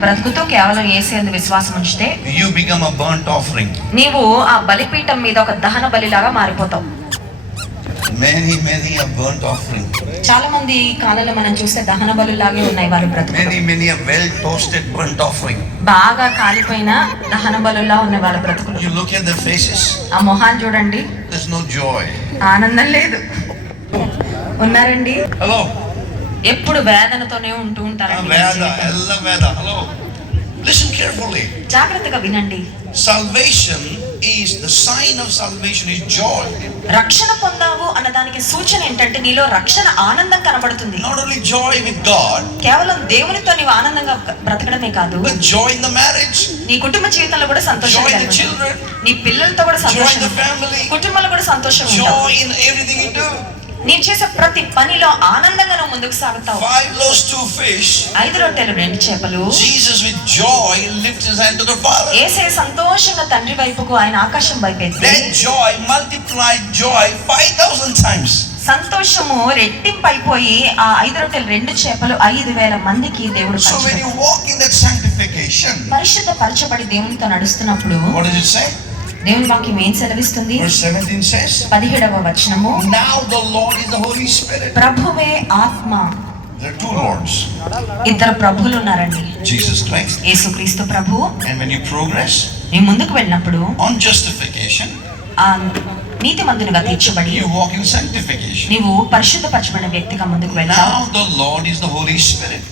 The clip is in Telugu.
బ్రతుకుతూ కేవలం ఏసీ అందు విశ్వాసం ఉంచితే you become a burnt offering. నీవు ఆ బలిపీఠం మీద ఒక దహన బలిలాగా మారిపోతావు Many, many a burnt offering. చాలా మంది కాలంలో మనం చూస్తే దహన బలులాగే ఉన్నాయి వారి బ్రతుకు Many, many a well toasted burnt offering. బాగా కాలిపోయిన దహన బలులా ఉన్నాయి వాళ్ళ బ్రతుకులు You look at their faces, ఆ మొహాన్ని చూడండి there's no joy. ఆనందం లేదు ఉన్నారండి Hello? ఎప్పుడు వేదనతోనే ఉంటూ Ah, Veda, జీవితం. Ella Veda. Hello? Listen carefully. జాగ్రత్తగా వినండి Salvation is the sign of salvation is joy. రక్షణ పొందావు అన్న దానికి సూచన ఏంటంటే నీలో రక్షణ ఆనందం కనబడుతుంది Not only joy with God, కేవలం దేవునితో నీవు ఆనందంగా బ్రతకడమే కాదు but joy in the marriage, నీ కుటుంబ జీవితంలో కూడా సంతోషం joy in the children, నీ పిల్లలతో కూడా joy in సంతోషం the family, కుటుంబంలో కూడా సంతోషం joy in everything you do. నీ చేసే ప్రతి పనిలో ఆనందంగా నువ్వు ముందుకు సాగుతావు Five loaves, two fish. ఐదు రొట్టెలు రెండు చేపలు Jesus with joy lifts his hand to the Father. ఏసే సంతోషంగా తండ్రి వైపుకు ఆయన ఆకాశం వైపు ఎత్తి That joy multiplied joy 5,000 times. సంతోషము రెట్టింపు అయిపోయి ఆ ఐదు రొట్టెలు రెండు చేపలు ఐదు వేల మందికి దేవుడు పరిశుద్ధ పరచబడి దేవునితో నడుస్తున్నప్పుడు దేవుని వాక్యం ఏం సెలవిస్తుంది Verse 17 says, పదిహేడవ వచనము. ప్రభువే ఆత్మ There are two Lords ఇద్దరు ప్రభువులు ఉన్నారండి Jesus Christ. యేసుక్రీస్తు ప్రభు And when you progress నీ ముందుకు వెళ్ళినప్పుడు on justification, NITI మందులుగా తీర్చబడి you walk in sanctification. నీవు పరిశుద్ధపరచబడిన వ్యక్తిగా ముందుకు వెళ్తావు Now the Lord is the Holy Spirit.